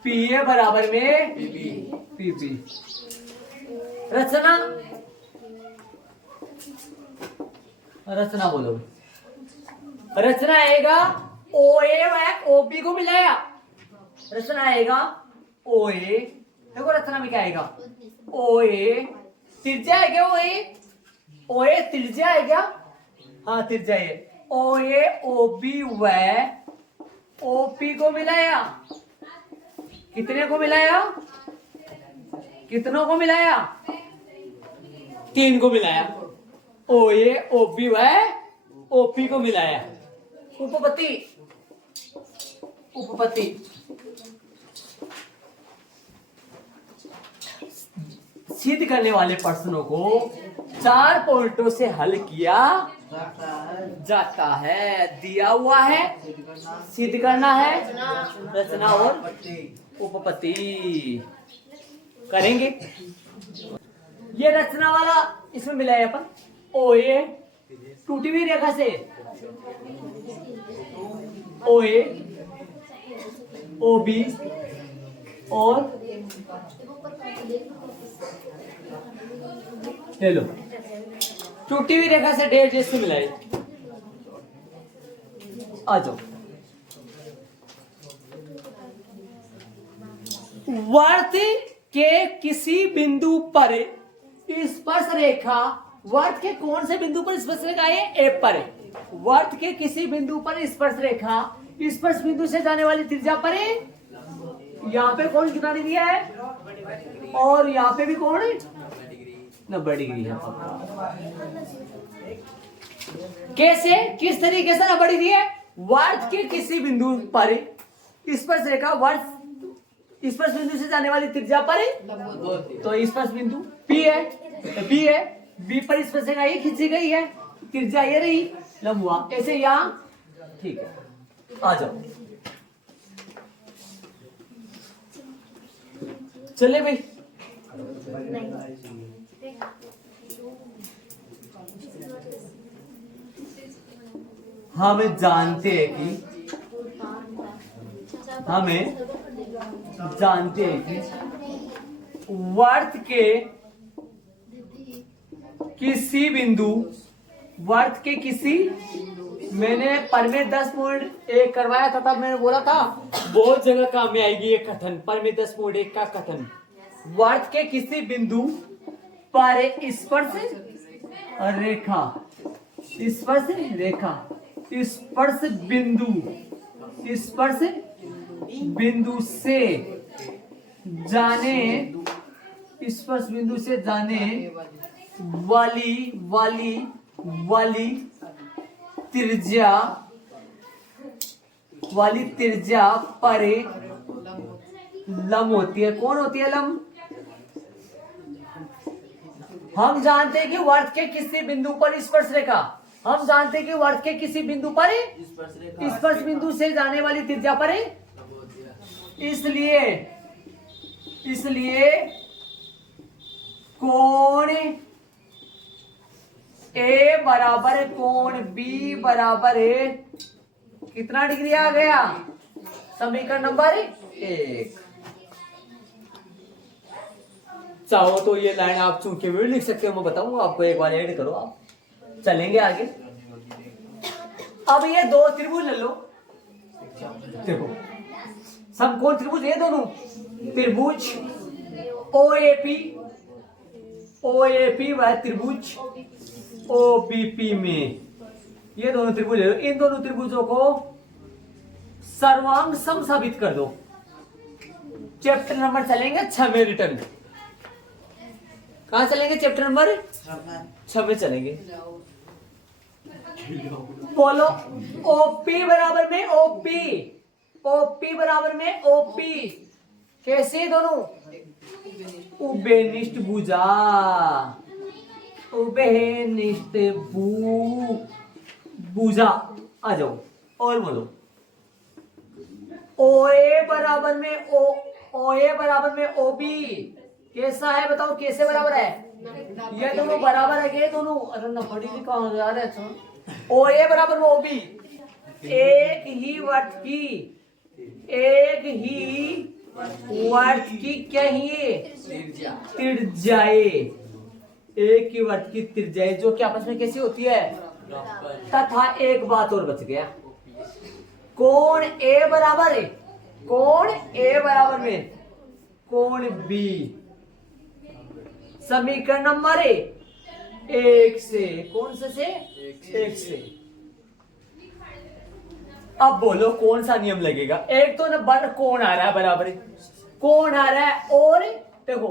पी ए बराबर में पी बी। रचना रचना बोलो। रचना आएगा ओ ए व ओ बी को मिलाया। रचना आएगा ओ ए, देखो रचना में क्या आएगा? ओ ए त्रिज्या है क्या? ओ ए त्रिज्या है क्या? हाँ त्रिज्या है। ओ ए ओ बी व ओ पी को मिलाया। कितने को मिलाया? कितनों को मिलाया? 3 को मिलाया। ओ ए ओ बी व ओ पी को मिलाया। उपपत्ति उपपत्ति सिद्ध करने वाले प्रश्नों को 4 पॉइंटों से हल किया जाता है। दिया हुआ है, सिद्ध करना है, रचना और उपपत्ति करेंगे। ये रचना वाला इसमें मिला है अपन ओ ए टूटी हुई रेखा से ओ ए ओ बी और ले लो टूटी हुई रेखा से डेढ़ जैसे मिलाई। आ जाओ। वर्त के किसी बिंदु पर स्पर्श रेखा, वर्त के कौन से बिंदु पर स्पर्श रेखा है? ए पर है। वर्त के किसी बिंदु पर स्पर्श रेखा स्पर्श बिंदु से जाने वाली त्रिज्या पर है। यहाँ पे कौन कितना डिग्री है और यहाँ पे भी कौन है? 90 डिग्री है। कैसे, किस तरीके से 90 डिग्री है? वर्त के किसी बिंदु पर स्पर्श रेखा वर्त स्पर्श बिंदु से जाने वाली त्रिज्या पर है, तो स्पर्श बिंदु P है, B है, B पर स्पर्श रेखा ये खींची गई है, त्रिज्या ये रही, लंब हुआ ऐसे यहाँ। ठीक है, आ जाओ। चले भाई, हमें जानते हैं कि वर्त के किसी बिंदु मैंने पर में 10.1 करवाया था, तब मैंने बोला था बहुत जगह काम में आएगी ये कथन, पर में 10.1 का कथन। वर्त के किसी बिंदु पर स्पर्श बिंदु से जाने वाली त्रिज्या पर लंब होती है। कौन होती है लंब? हम जानते हैं कि वर्त के किसी बिंदु पर स्पर्श रेखा, हम जानते हैं कि वर्त के किसी बिंदु पर स्पर्श बिंदु से जाने वाली त्रिज्या पर है। इसलिए कोण ए बराबर कोण बी बराबर है कितना डिग्री आ गया? समीकरण नंबर 1। चाहो तो ये लाइन आप चूंकि भी लिख सकते हो, मैं बताऊंगा आपको, एक बार ऐड करो आप, चलेंगे आगे। अब ये 2 त्रिभुज ले लो, देखो समकोण त्रिभुज ये दोनों त्रिभुज OAP व त्रिभुज OBP में, ये दोनों त्रिभुज है। इन दोनों त्रिभुजों को सर्वांग सम साबित कर दो। चैप्टर नंबर चलेंगे 6 में रिटर्न। कहां चलेंगे? चैप्टर नंबर 6 में चलेंगे। बोलो OP बराबर में OP कैसे दोनों? उभयनिष्ठ भुजा। आ जाओ और बोलो OA बराबर में OB कैसा है? बताओ कैसे बराबर है? ये दोनों बराबर है, ये दोनों। अरे 90 डिग्री कहाँ जा रहे हैं? OA बराबर में OB एक ही वर्त की क्या है त्रिज्याए, एक ही वर्त की त्रिज्याए जो कि आपस में कैसी होती है। तथा एक बात और बच गया, कोण ए बराबर है, कोण ए बराबर में कोण बी, समीकरण नंबर एक से, कौन से एक से। अब बोलो कौन सा नियम लगेगा। एक तो नंबर कोण आ रहा है बराबर, कोण आ रहा है, और देखो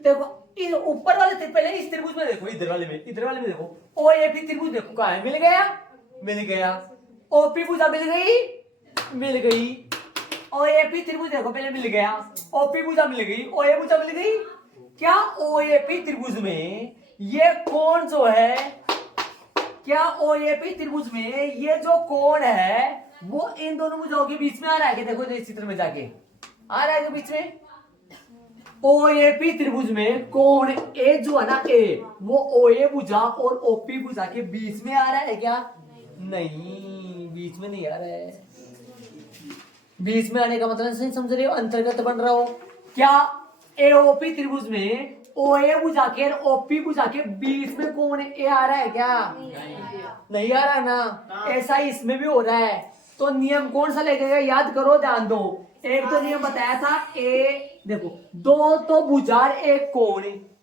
देखो इस ऊपर वाले पहले इस त्रिभुज में देखो, इधर वाले में देखो, ओ ए पी त्रिभुज देखो कहाँ है, मिल गया, ओपी भुजा मिल गई, ओ ए पी त्रिभुज देखो पहले मिल गया, ओपी भुजा मिल गई, ओ ए भुजा मिल गई। क्या ओ ए पी त्रिभुज में ये कोण जो है, क्या ओ ए पी त्रिभुज में ये जो कोण है वो इन दोनों भुजाओं के बीच में आ रहा है? देखो इस चित्र में जाके आ रहा है बीच में। ओ ए पी त्रिभुज में कोण ए जो है ना ए, वो ओ ए भुजा और ओपी भुजा के बीच में आ रहा है क्या? नहीं, बीच में नहीं आ रहा है। बीच में आने का मतलब सही समझ रहे हो, अंतर्गत बन रहा हो क्या? एओपी त्रिभुज में ओ ए भुजा के और ओपी भुजा के बीच में कोण ए आ रहा है क्या? नहीं आ रहा ना। ऐसा ही इसमें भी हो रहा है। तो नियम कौन सा लगेगा याद करो, ध्यान दो। एक तो नियम बताया था ए, देखो दो तो भुजा एक कोण,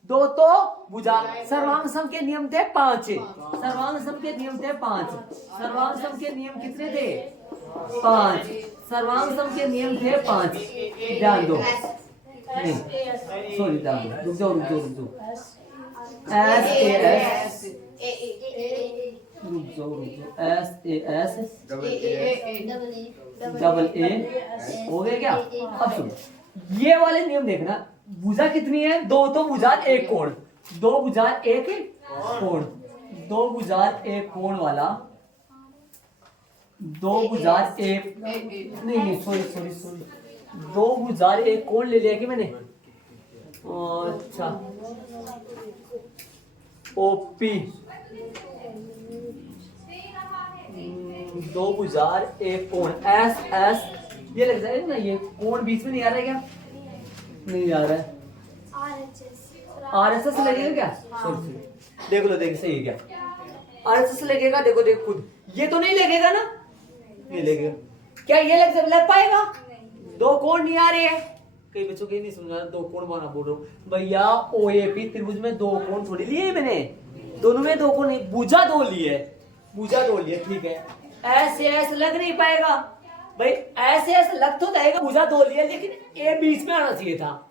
दो तो भुजा, सर्वांग सम के नियम थे 5, सर्वांग सम के नियम थे 5, सर्वांग सम के नियम कितने थे? 5, सर्वांग सम के नियम थे 5। ध्यान दो, नहीं सॉरी ध्यान दो, रुक जाओ एस ए एस, रुक जाओ S A S double A हो गया क्या? अब सुनो ये वाले नियम देखना, भुजा कितनी है? दो तो भुजा एक कोण, दो भुजा एक कोण, दो भुजा एक कोण वाला, दो भुजा एक नहीं सॉरी दो भुजा एक कोण ले लिया कि मैंने? अच्छा ओपी, दो भुजा एक कोण एस एस, ये लग जाएगा ना, ये कोण बीच में नहीं आ रहा है क्या? नहीं आ रहा है, आरएसएस लगेगा क्या? देख लो, देख सही है क्या? आरएसएस लगेगा, देखो खुद, ये तो नहीं लगेगा ना, नहीं लगेगा क्या? ये लग पाएगा? दो कोण नहीं आ रहे हैं, कई बच्चों के नहीं समझा, दो कोण बना बोल रहा हूँ भैया। ओएपी त्रिभुज में दो कोण थोड़ी लिए मैंने, दोनों में दो कोण नहीं, भुजा दो लिए, ठीक है। एस लग नहीं पाएगा भाई, एस लग तो जाएगा, भुजा दो लिए, लेकिन ए बीच में आना चाहिए था।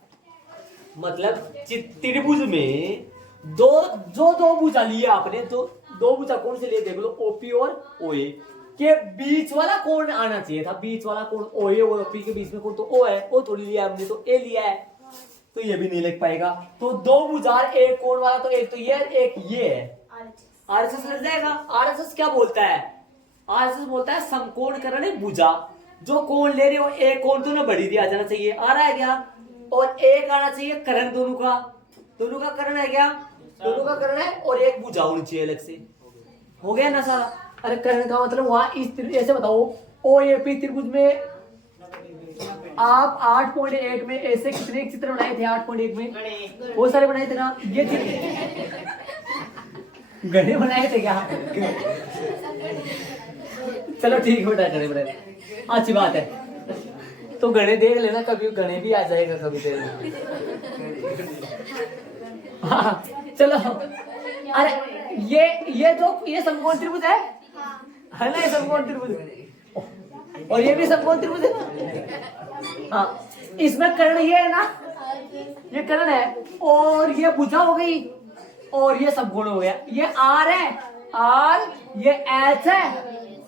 मतलब त्रिभुज में दो भुजा लिए आपने, तो दो भुजा कौन से लिए देख लो, ओपी और ओए के बीच वाला कोण आना चाहिए था। बीच वाला कोण ओए और ओपी के बीच में कोण तो ओ है, ओ थोड़ी लिया हमने, तो ए लिया है, तो ये भी नहीं लग पाएगा। तो दो भुजा एक कोण वाला, तो एक तो ये एक ये है, आरएसएस लग जाएगा। आरएसएस क्या बोलता है? आरएसएस बोलता है समकोणकरण भुजा, जो कोण ले रहे हो एक कोण तो ना बढ़ी दिया जाना चाहिए, आ रहा है क्या? और एक आना चाहिए करण, दोनों का करण है क्या? दोनों का करण है, और एक भुजा होनी चाहिए अलग से, हो गया ना सारा। अरे करण का मतलब वहां इस ऐसे बताओ, ओएपी त्रिभुज में आप 8.1 में ऐसे कितने चित्र बनाए थे? 8.1 में बहुत सारे बनाए थे ना, ये गणे बनाए थे क्या? चलो ठीक है बेटा, गणे बनाए, अच्छी बात है। तो गणे देख लेना, कभी गणे भी आ जाएगा कभी देर में। हाँ चलो, अरे ये समकोण त्रिभुज है ना, ये समकोण त्रिभुज, और ये भी समकोण त्रिभुज है ना। हाँ, इसमें कर्ण ये है ना, ये कर्ण है, और ये भुजा हो गई, और ये समकोण हो गया। ये आर है, आर, ये एच है,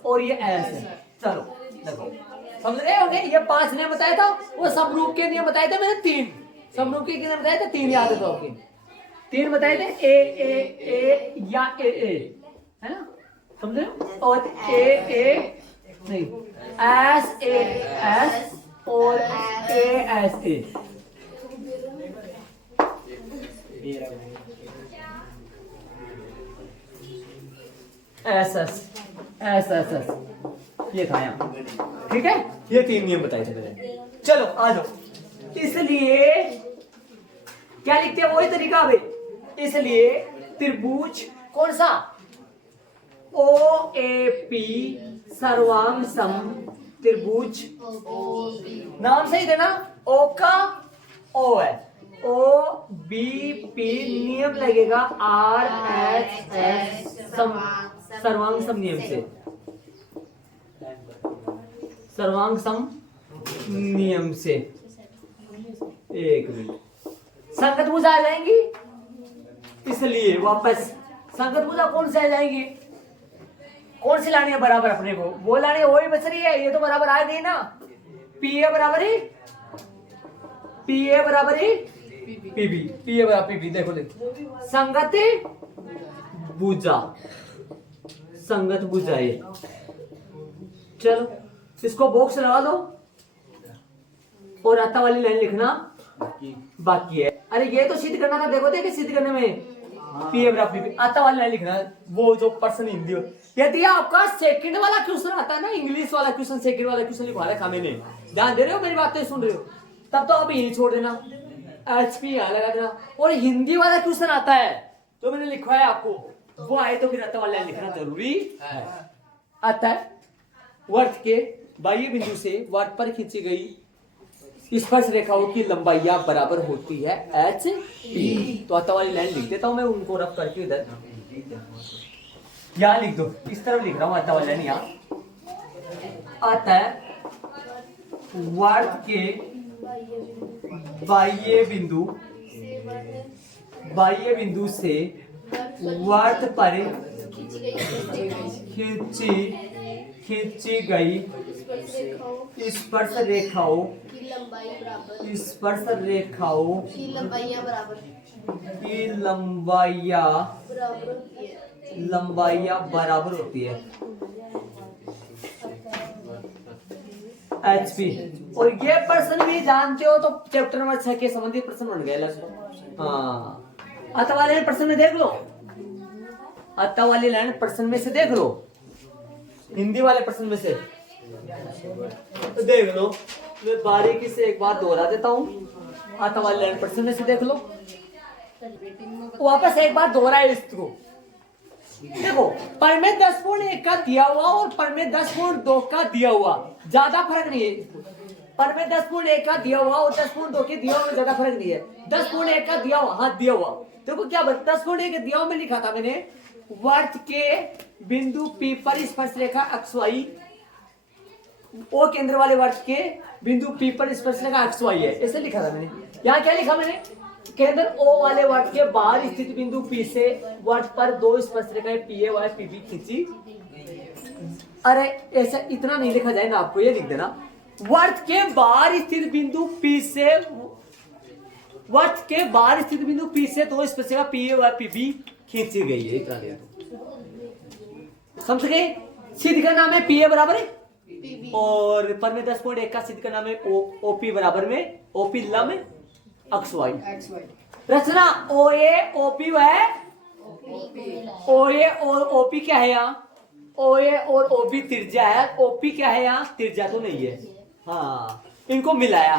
और ये एस है। चलो देखो, समझ रहे होंगे? ये 5 नियम बताया था, वो समरूप के नियम बताए थे मैंने 3, समरूप के नियम बताए थे 3, याद है तो आपके 3 बताए थे, ए या ए है ना, समझे? और ए नहीं, एस और ए एस ये था यहाँ, ठीक है। ये 3 नियम बताए थे मैंने। चलो आ जाओ, इसलिए क्या लिखते हैं वही तरीका है। इसलिए त्रिभुज कौन सा, OAP सर्वांग सम त्रिभुज, नाम सही देना, O का O है, OBP नियम लगेगा RHS सर्वांग सम नियम से, सर्वांग सम नियम से। एक मिनट, संगत भुजा आ जाएंगी, इसलिए वापस संगत भुजा कौन से आ जाएंगी, कौन सी लानी है बराबर अपने को, वो लानी है, वही बच रही है, ये तो बराबर आ गई ना। PA बराबर ही PA बराबर ही PB, PA बराबर PB। देखो देखो, संगत भुजा, संगत भुजा ये। चलो इसको बॉक्स लगा दो और आता वाली लाइन लिखना बाकी है। अरे ये तो सिद्ध करना था, देखो देखे सिद्ध करने में PA बराबर PB, आता वाली लाइन लिखना, वो जो पर्सन हिंदी हो। यदि आपका सेकंड वाला क्वेश्चन आता है ना, इंग्लिश वाला क्वेश्चन, सेकंड वाला क्वेश्चन लिखवा रखा मैंने, ध्यान दे रहे हो मेरी बातें सुन रहे हो, तब तो आप यही छोड़ देना, HP यहाँ लगा देना। और हिंदी वाला क्वेश्चन आता है तो मैंने लिखवाया आपको, वो आए तो फिर आता वाला लाइन लिखना जरूरी है। आता है, वर्त के बाह्य बिंदु से वर्त पर खींची गई स्पर्श रेखाओं की लंबाइयां बराबर होती है HP। तो आता वाली लाइन लिख देता हूं मैं, उनको रफ करके इधर यहाँ लिख दो, इस तरफ लिख रहा हूं आता वाली लाइन। यहाँ आता है वर्त के बाह्य बिंदु से वर्त पर खींची गई स्पर्श रेखाओं की लंबाइयां बराबर होती है HP। और ये प्रश्न भी जानते हो तो चैप्टर नंबर 6 के संबंधित प्रश्न बन गए लगभग। हाँ, आता वाले प्रश्न में देख लो, आता वाली लाइन प्रश्न में से देख लो, हिंदी वाले प्रश्न में से तो देख लो। मैं बारीकी से एक बात दोहरा देता हूँ, आता वाली लाइन प्रश्न में से देख लो, वापस एक बार दोहराए इसको। देखो परमेय 10.1 का दिया हुआ और परमेय 10.2 का दिया हुआ ज्यादा फर्क नहीं है। परमेय 10.1 का दिया हुआ और 10.2 के दिया हुआ में ज्यादा फर्क नहीं है। 10.1 का दिया हुआ, हाँ दिया हुआ, देखो क्या 10.1 दिया हुआ में लिखा था मैंने, वर्त के बिंदु P पर स्पर्श रेखा XY, O केंद्र वाले वर्त के बिंदु P पर स्पर्श रेखा XY है, ऐसे लिखा था मैंने। यहाँ क्या लिखा मैंने, केंद्र O वाले वर्त के बाहर स्थित बिंदु P से वर्त पर 2 स्पर्श रेखाएं PA व PB खींची। अरे ऐसा इतना नहीं लिखा जाए ना, आपको ये लिख देना, वर्त के बाहर स्थित बिंदु P से, वर्त के बाहर स्थित बिंदु P से 2 स्पर्श रेखा PA व PB खींची गई है, इतना दे दो। समझ गए, सिद्ध का नाम है PA बराबर है और परमेय 10.1 का सिद्ध का नाम है OP बराबर में OP लम XY। रचना OA OP है, OA और OP क्या है यहाँ, OA और OP त्रिज्या है, OP क्या है यहाँ, त्रिज्या तो नहीं है। हाँ, इनको मिलाया,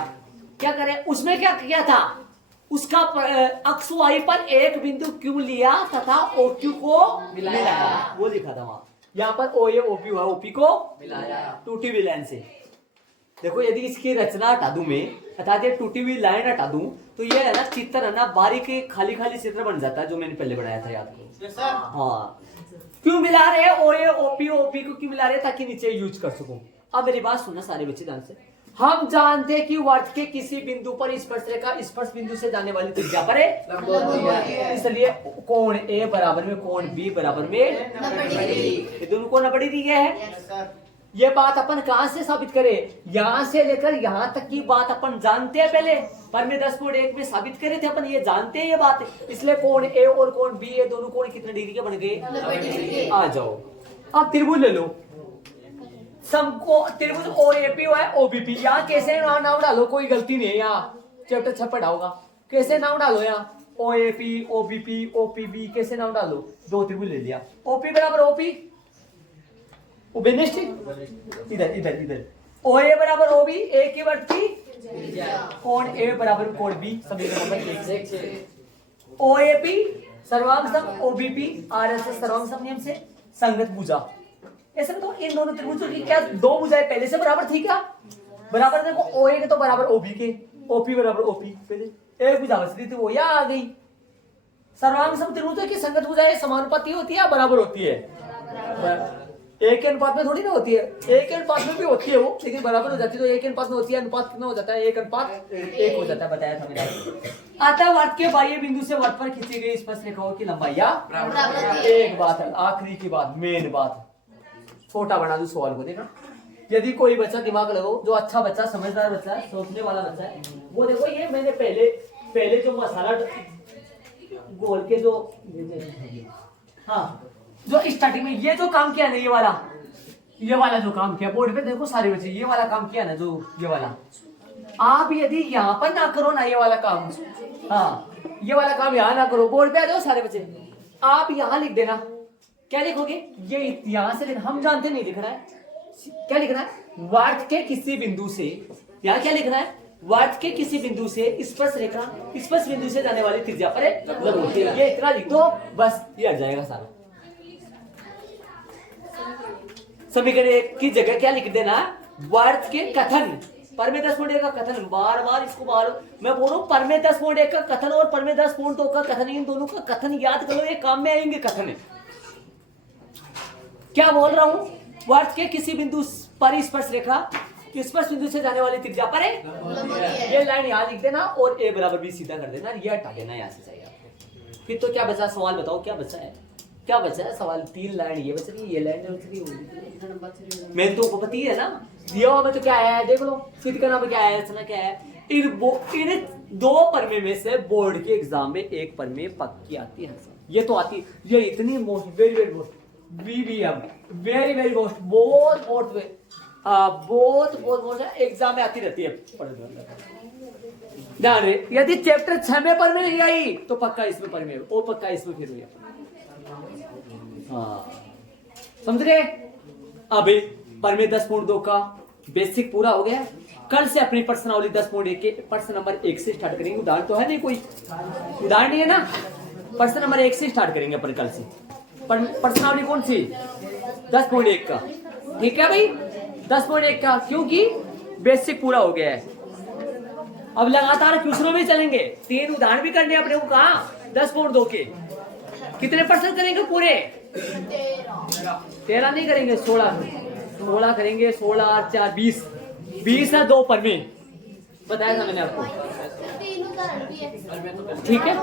क्या करें, उसमें क्या किया था, उसका XY पर एक बिंदु Q लिया तथा OQ को मिलाया, वो लिखा था वहां। यहाँ पर OA OP हुआ, OP को मिलाया टूटी हुई लाइन से। देखो यदि इसकी रचना हटा दूं मैं, अर्थात ये टूटी हुई लाइन हटा दूं, तो ये है ना चित्र है ना, बारीक खाली खाली चित्र बन जाता है, जो मैंने पहले बनाया था, याद करो। हाँ, क्यों मिला रहे OA OP OP को क्यों मिला रहे, ताकि नीचे यूज कर सकूं। अब मेरी बात सुनना सारे बच्चे ध्यान से, हम जानते हैं कि वर्त के किसी बिंदु पर स्पर्श रेखा स्पर्श बिंदु से जाने वाली त्रिज्या पर है, इसलिए कोण A बराबर में कोण B बराबर में 90 डिग्री, ये दोनों को 90 डिग्री है। ये बात अपन कहां से साबित करें, यहां से लेकर यहां तक की बात अपन जानते हैं, पहले परमेय 10.1 में साबित करे थे अपन, ये जानते हैं ये बात, इसलिए कोण A और कोण B, ये दोनों कोण कितने डिग्री के बन गए, 90 डिग्री। आ जाओ, अब त्रिभुज ले लो, सबको त्रिभुज OAP है OBP, यहाँ कैसे नाम डालो, कोई गलती नहीं है, यहाँ चैप्टर 6 पढ़ा होगा, कैसे नाम डालो, यहाँ OAP OBP OPB कैसे नाम डालो, 2 त्रिभुज ले लिया, OP बराबर OP, उभयनिष्ठ इधर इधर इधर ओ ए बराबर ओ बी ए की वर्ती कोण ए बराबर कोण बी समीकरण नंबर 1 ओ ए पी सर्वांग सम O B P R S S सर्वांग सम नियम से संगत भुजा। ऐसे में तो इन दोनों त्रिभुजों की क्या दो भुजाएं पहले से बराबर थी क्या? बराबर देखो ओ ए के तो बराबर ओ बी के, ओ पी बराबर ओ पी, पहले एक भुजा बच रही थी वो यहाँ आ गई। सर्वांग सम त्रिभुजों की संगत भुजाएं समानुपाती होती है या बराबर होती है? एक के अनुपात में थोड़ी ना होती है, एक के अनुपात में भी होती है वो, लेकिन बराबर हो जाती है। तो एक के अनुपात में होती है, अनुपात कितना हो जाता है? एक अनुपात एक हो जाता है, बताया था मैंने। अतः वर्त के बाह्य बिंदु से वर्त पर खींची गई स्पर्श रेखाओं की लंबाई या एक बात है, आखिरी की बात, मेन बात, छोटा बना दो सवाल को। देखा, यदि कोई बच्चा दिमाग लगाओ, जो अच्छा बच्चा, समझदार बच्चा है, सोचने वाला बच्चा है, वो देखो ये मैंने पहले जो मसाला घोल के जो हाँ जो स्टार्टिंग में ये जो काम किया ना, ये वाला जो काम किया बोर्ड पे देखो सारे बच्चे, ये वाला काम किया ना, जो ये वाला, आप यदि यहाँ पर ना करो ना ये वाला काम, हाँ ये वाला काम यहाँ ना करो, बोर्ड पे आ जाओ सारे बच्चे, आप यहाँ लिख देना। क्या लिखोगे? ये यहाँ से हम जानते नहीं लिख रहा है, क्या लिखना है? वर्त के किसी बिंदु से, यहाँ क्या लिखना है? वर्त के किसी बिंदु से स्पर्श रेखा, स्पर्श बिंदु से जाने वाली त्रिज्या पर लंब होती है। ये इतना लिख दो बस, ये आ जाएगा सारा। समीकरण 1 की जगह क्या लिख देना? वर्त के कथन, परमे 10.1 का कथन, बार बार इसको मैं बोल रहा हूँ, परमे 10.1 का कथन और परमे 10.2 का कथन, इन दोनों का कथन याद करो, ये काम में आएंगे कथन। क्या बोल रहा हूँ? वर्त के किसी बिंदु पर स्पर्श रेखा, स्पर्श बिंदु से जाने वाली त्रिज्या पर है, ये लाइन यहाँ लिख देना और ए बराबर बी सीधा कर देना, ये हटा देना यहाँ से चाहिए आपको। फिर तो क्या बचा? सवाल बताओ क्या बचा है? क्या बचा है सवाल? 3 लाइन ये बच रही, ये लाइन बच रही, मैं तो को पता ही है ना, दिया हुआ में तो क्या है देख लो, सिद्ध करना में क्या है, रचना क्या है। इन 2 परमे में से बोर्ड के एग्जाम में एक परमे पक्की आती है, ये तो आती, ये इतनी most very very most VVM very very most बहुत एग्जाम में आती रहती है। ध्यान रहे, यदि चैप्टर 6 में परमे नहीं आई तो पक्का इसमें परमे और पक्का इसमें फिर हुई। हाँ समझ रहे? अभी परमे 10.2 का बेसिक पूरा हो गया। कल से अपनी प्रश्नावली 10.1 के प्रश्न नंबर 1 से स्टार्ट करेंगे। उदाहरण तो है नहीं, कोई उदाहरण नहीं है ना, प्रश्न नंबर 1 से स्टार्ट करेंगे अपन कल से। प्रश्नावली कौन सी? 10.1 का, ठीक है भाई, 10.1 का, क्योंकि बेसिक पूरा हो गया है। अब लगातार क्वेश्चनों में चलेंगे, 3 उदाहरण भी करने अपने को। कहा 10.2 के कितने परसेंट करेंगे पूरे? 13 नहीं करेंगे, 16 करेंगे। 16 और 4 20 है 2 परमे, बताया था मैंने आपको, ठीक है।